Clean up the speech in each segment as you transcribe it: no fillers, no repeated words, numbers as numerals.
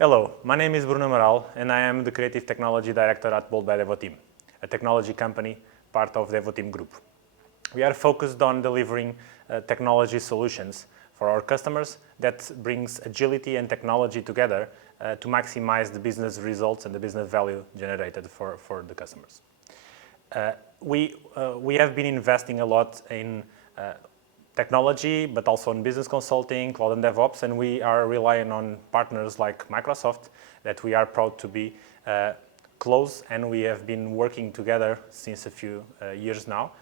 Hello, my name is Bruno Amaral and I am the Creative Technology Director at Bold by Devoteam, a technology company part of Devoteam Group. We are focused on delivering technology solutions for our customers that brings agility and technology together to maximize the business results and the business value generated for the customers. We have been investing a lot in technology, but also in business consulting, cloud and DevOps, and we are relying on partners like Microsoft that we are proud to be close, and we have been working together since a few years now.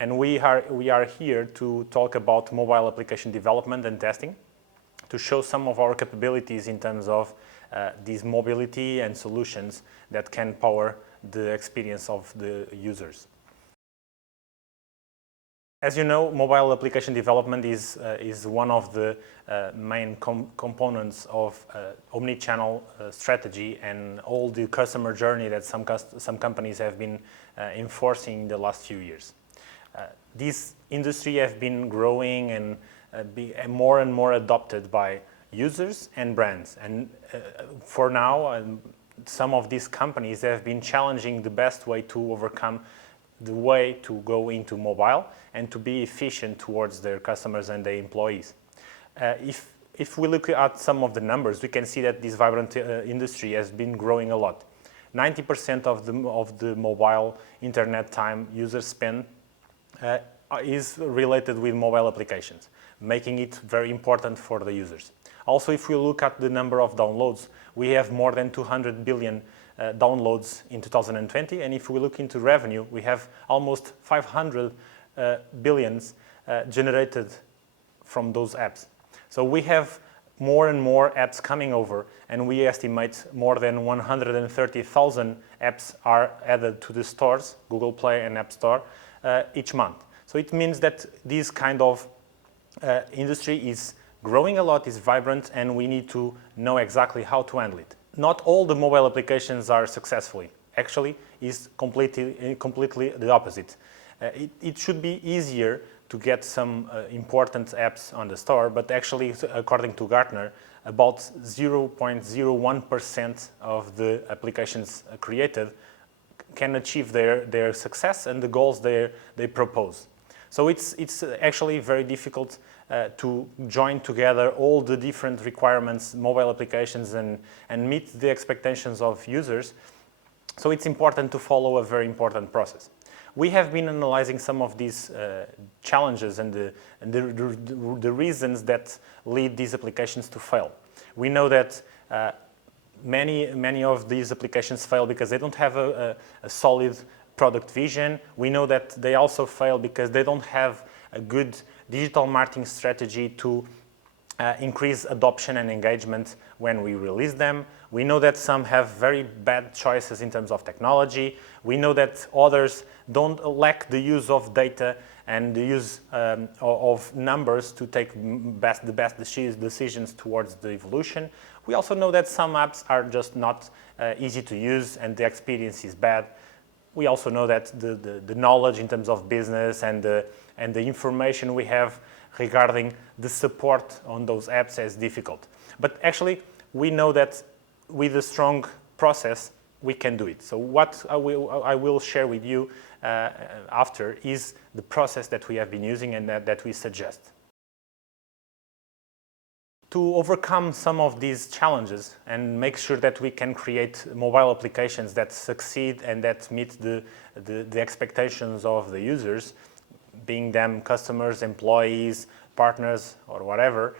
And we are here to talk about mobile application development and testing, to show some of our capabilities in terms of these mobility and solutions that can power the experience of the users. As you know, mobile application development is one of the main components of omni-channel strategy and all the customer journey that some companies have been enforcing in the last few years. This industry has been growing and more and more adopted by users and brands. And for now, some of these companies have been challenging the best way to overcome the way to go into mobile and to be efficient towards their customers and their employees. If we look at some of the numbers, we can see that this vibrant industry has been growing a lot. 90% of the mobile internet time users spend is related with mobile applications, making it very important for the users. Also, if we look at the number of downloads, we have more than 200 billion downloads in 2020, and if we look into revenue, we have almost 500 billions generated from those apps. So we have more and more apps coming over, and we estimate more than 130,000 apps are added to the stores, Google Play and App Store, each month. So it means that this kind of industry is growing a lot, is vibrant, and we need to know exactly how to handle it. Not all the mobile applications are successfully. Actually, it's completely the opposite. It should be easier to get some important apps on the store, but actually, according to Gartner, about 0.01% of the applications created can achieve their success and the goals they propose. So it's actually very difficult to join together all the different requirements, mobile applications, and meet the expectations of users. So it's important to follow a very important process. We have been analyzing some of these challenges and the reasons that lead these applications to fail. We know that many of these applications fail because they don't have a solid product vision. We know that they also fail because they don't have a good digital marketing strategy to increase adoption and engagement when we release them. We know that some have very bad choices in terms of technology. We know that others don't lack the use of data and the use of numbers to take the best decisions towards the evolution. We also know that some apps are just not easy to use and the experience is bad. We also know that the knowledge in terms of business and the information we have regarding the support on those apps is difficult. But actually, we know that with a strong process, we can do it. So what I will share with you after is the process that we have been using and that we suggest. To overcome some of these challenges and make sure that we can create mobile applications that succeed and that meet the expectations of the users, being them customers, employees, partners, or whatever,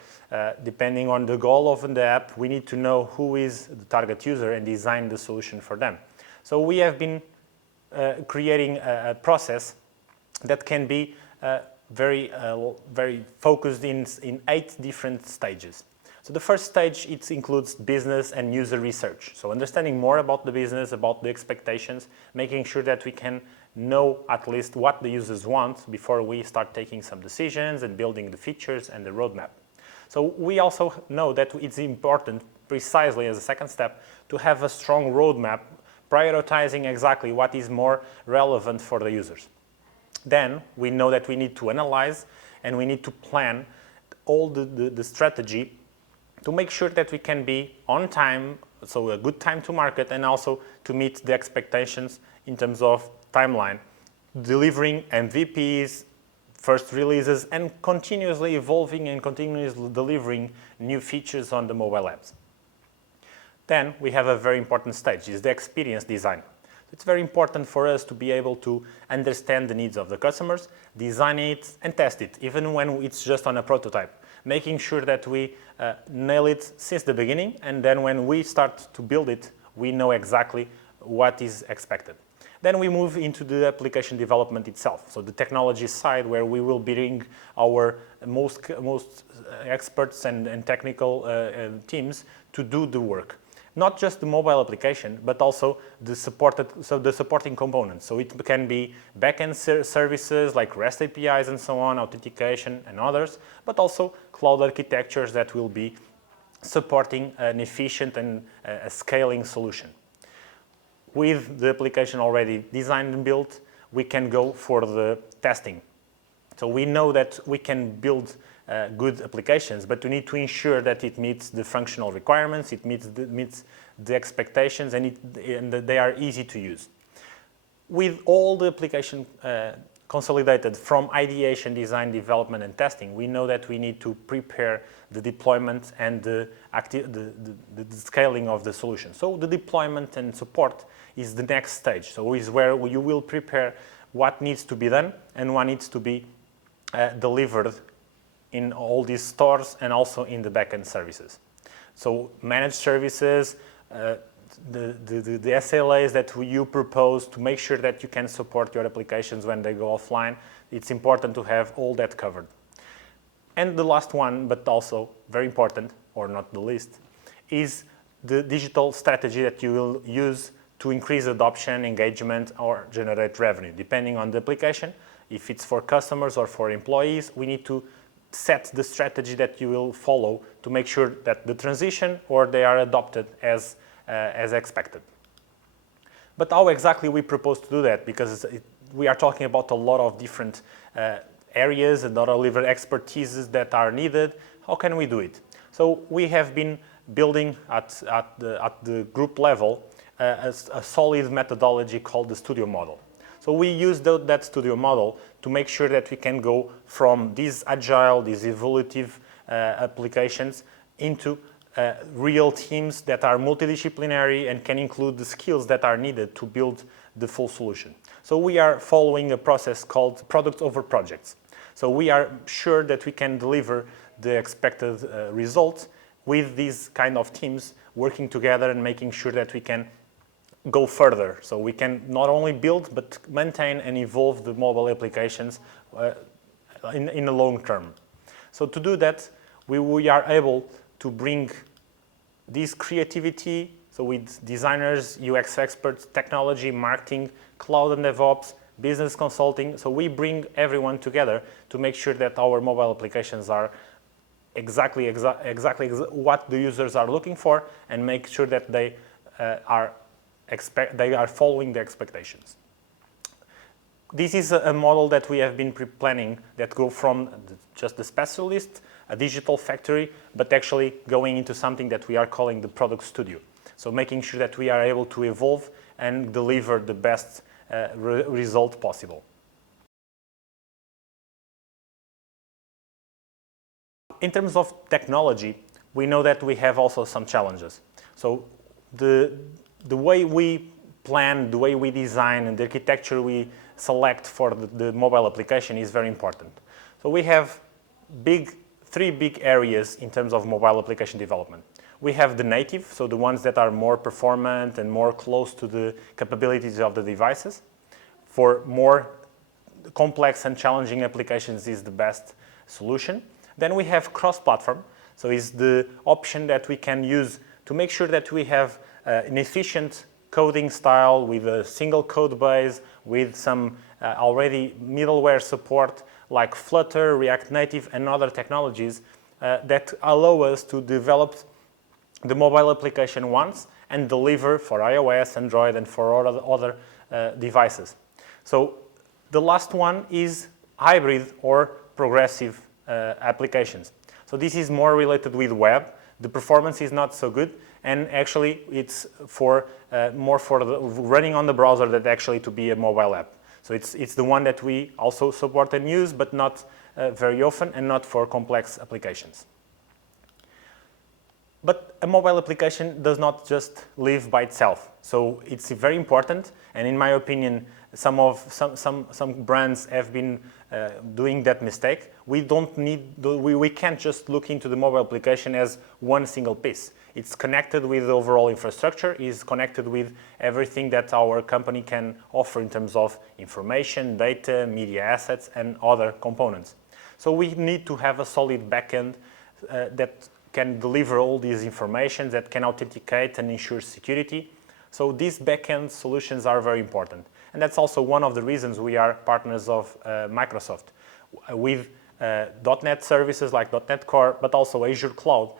depending on the goal of the app, we need to know who is the target user and design the solution for them. So we have been creating a process that can be very focused in 8 different stages. So the first stage, it includes business and user research. So understanding more about the business, about the expectations, making sure that we can know at least what the users want before we start taking some decisions and building the features and the roadmap. So we also know that it's important, precisely as a second step, to have a strong roadmap, prioritizing exactly what is more relevant for the users. Then we know that we need to analyze and we need to plan all the strategy to make sure that we can be on time, so a good time to market, and also to meet the expectations in terms of timeline, delivering MVPs, first releases, and continuously evolving and continuously delivering new features on the mobile apps. Then we have a very important stage, is the experience design. It's very important for us to be able to understand the needs of the customers, design it, and test it, even when it's just on a prototype, making sure that we nail it since the beginning, and then when we start to build it, we know exactly what is expected. Then we move into the application development itself, so the technology side, where we will bring our most experts and technical teams to do the work. Not just the mobile application, but also the supporting components. So it can be backend services like REST APIs and so on, authentication and others, but also cloud architectures that will be supporting an efficient and a scaling solution. With the application already designed and built, we can go for the testing. So we know that we can build good applications, but we need to ensure that it meets the functional requirements, it meets the expectations, and they are easy to use. With all the application consolidated from ideation, design, development, and testing, we know that we need to prepare the deployment and the scaling of the solution. So the deployment and support is the next stage. So is where you will prepare what needs to be done and what needs to be delivered in all these stores and also in the backend services. So managed services, the SLAs that you propose to make sure that you can support your applications when they go offline, it's important to have all that covered. And the last one, but also very important, or not the least, is the digital strategy that you will use to increase adoption, engagement, or generate revenue, depending on the application. If it's for customers or for employees, we need to set the strategy that you will follow to make sure that the transition or they are adopted as expected. But how exactly we propose to do that? Because we are talking about a lot of different areas and not only expertises that are needed. How can we do it? So we have been building at the group level a solid methodology called the studio model. So we use that studio model to make sure that we can go from these agile, these evolutive applications into real teams that are multidisciplinary and can include the skills that are needed to build the full solution. So we are following a process called product over projects. So we are sure that we can deliver the expected results with these kind of teams working together and making sure that we can go further. So we can not only build, but maintain and evolve the mobile applications in the long term. So to do that, we are able to bring this creativity, so with designers, UX experts, technology, marketing, cloud and DevOps, business consulting. So we bring everyone together to make sure that our mobile applications are exactly what the users are looking for and make sure that they are following the expectations. This is a model that we have been pre-planning that go from just the specialist, a digital factory, but actually going into something that we are calling the product studio. So making sure that we are able to evolve and deliver the best result possible. In terms of technology, we know that we have also some challenges. So the way we plan, the way we design, and the architecture we select for the mobile application is very important. So we have three big areas in terms of mobile application development. We have the native, so the ones that are more performant and more close to the capabilities of the devices. For more complex and challenging applications is the best solution. Then we have cross-platform, so it's the option that we can use to make sure that we have an efficient coding style with a single code base, with some already middleware support like Flutter, React Native, and other technologies that allow us to develop the mobile application once and deliver for iOS, Android, and for other devices. So the last one is hybrid or progressive applications. So this is more related with web, the performance is not so good, and actually it's for more for the running on the browser than actually to be a mobile app. So it's the one that we also support and use, but not very often, and not for complex applications. But a mobile application does not just live by itself. So it's very important, and in my opinion, some brands have been doing that mistake. We can't just look into the mobile application as one single piece. It's connected with the overall infrastructure, is connected with everything that our company can offer in terms of information, data, media assets, and other components. So we need to have a solid backend that can deliver all these information, that can authenticate and ensure security. So these backend solutions are very important. And that's also one of the reasons we are partners of Microsoft. With .NET services like .NET Core, but also Azure Cloud,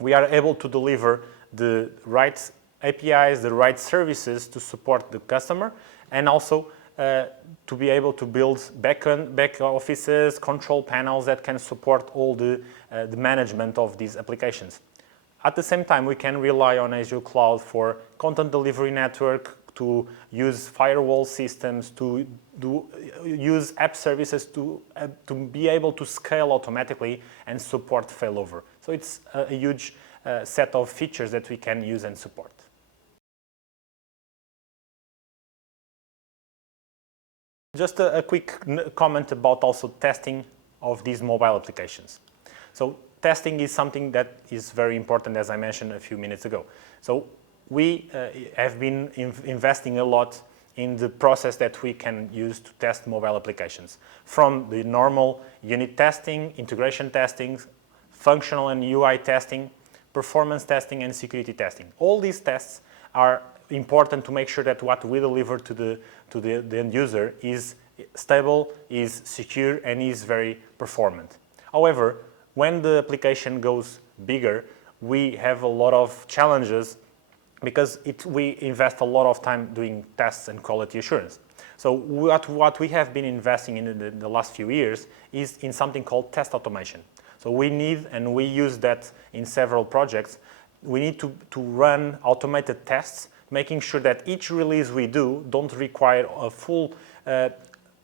we are able to deliver the right APIs, the right services to support the customer, and also to be able to build back offices, control panels that can support all the management of these applications. At the same time, we can rely on Azure Cloud for content delivery network, to use firewall systems, to use app services to be able to scale automatically and support failover. So it's a huge set of features that we can use and support. Just a quick comment about also testing of these mobile applications. So testing is something that is very important, as I mentioned a few minutes ago. So we have been investing a lot in the process that we can use to test mobile applications. From the normal unit testing, integration testing, functional and UI testing, performance testing, and security testing. All these tests are important to make sure that what we deliver to the end user is stable, is secure, and is very performant. However, when the application goes bigger, we have a lot of challenges because we invest a lot of time doing tests and quality assurance. So what we have been investing in the last few years is in something called test automation. So we need, and we use that in several projects, we need to run automated tests, making sure that each release we do don't require a full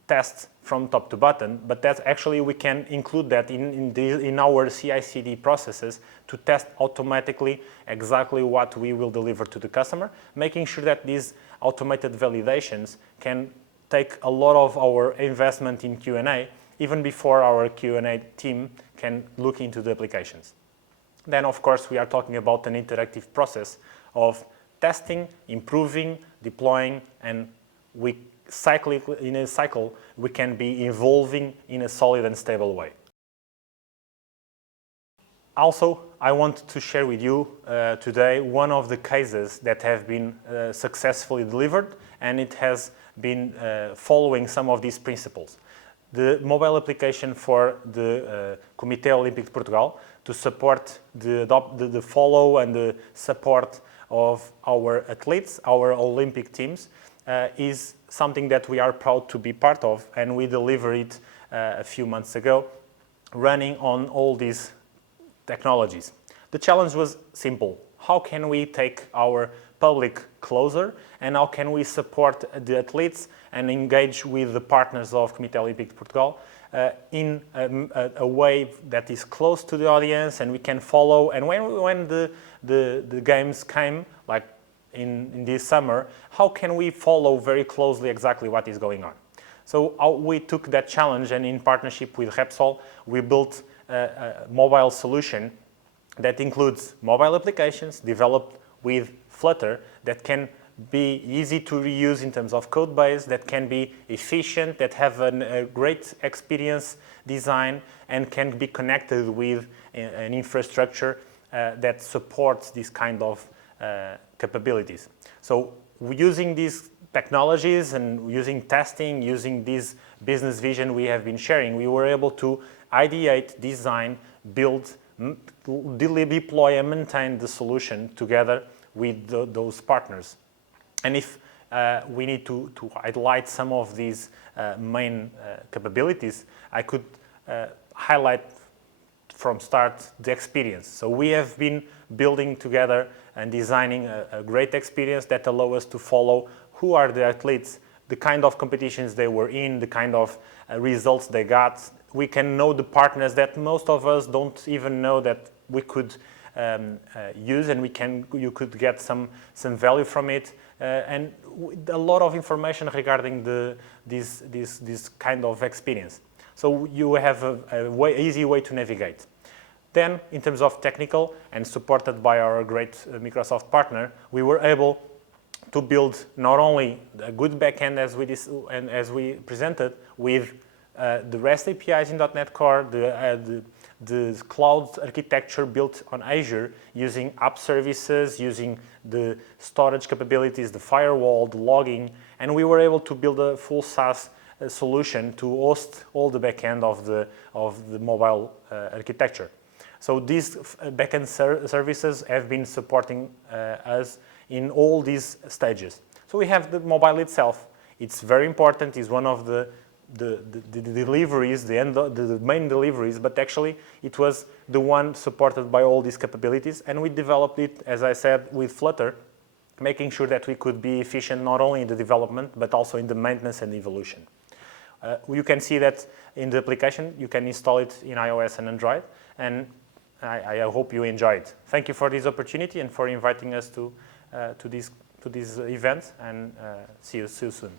test from top to bottom, but that actually we can include that in our CI/CD processes to test automatically exactly what we will deliver to the customer, making sure that these automated validations can take a lot of our investment in Q&A, even before our Q&A team can look into the applications. Then, of course, we are talking about an interactive process of testing, improving, deploying, and in a cycle, we can be evolving in a solid and stable way. Also, I want to share with you today one of the cases that have been successfully delivered, and it has been following some of these principles. The mobile application for the Comité Olimpico de Portugal to support the follow and the support of our athletes, our Olympic teams, is something that we are proud to be part of, and we delivered it a few months ago, running on all these technologies. The challenge was simple. How can we take our public closer, and how can we support the athletes and engage with the partners of Comité Olimpico de Portugal in a way that is close to the audience, and we can follow. And when the games came, like in this summer, how can we follow very closely exactly what is going on? So we took that challenge, and in partnership with Repsol, we built a mobile solution that includes mobile applications developed with Flutter that can be easy to reuse in terms of code base, that can be efficient, that have a great experience design, and can be connected with an infrastructure that supports this kind of capabilities. So using these technologies and using testing, using this business vision we have been sharing, we were able to ideate, design, build, deploy, and maintain the solution together with those partners. And if we need to highlight some of these main capabilities, I could highlight from start the experience. So we have been building together and designing a great experience that allow us to follow who are the athletes, the kind of competitions they were in, the kind of results they got. We can know the partners that most of us don't even know that we could use, and you could get some value from it, and a lot of information regarding this kind of experience. So you have a easy way to navigate. Then, in terms of technical and supported by our great Microsoft partner, we were able to build not only a good backend as we presented with the REST APIs in .NET Core, the cloud architecture built on Azure using app services, using the storage capabilities, the firewall, the logging, and we were able to build a full SaaS solution to host all the backend of the mobile architecture. So these backend services have been supporting us in all these stages. So we have the mobile itself. It's very important. It's one of the deliveries, the main deliveries, but actually it was the one supported by all these capabilities, and we developed it, as I said, with Flutter, making sure that we could be efficient not only in the development but also in the maintenance and evolution. You can see that in the application. You can install it in iOS and Android, and I hope you enjoy it. Thank you for this opportunity and for inviting us to this event, and see you soon.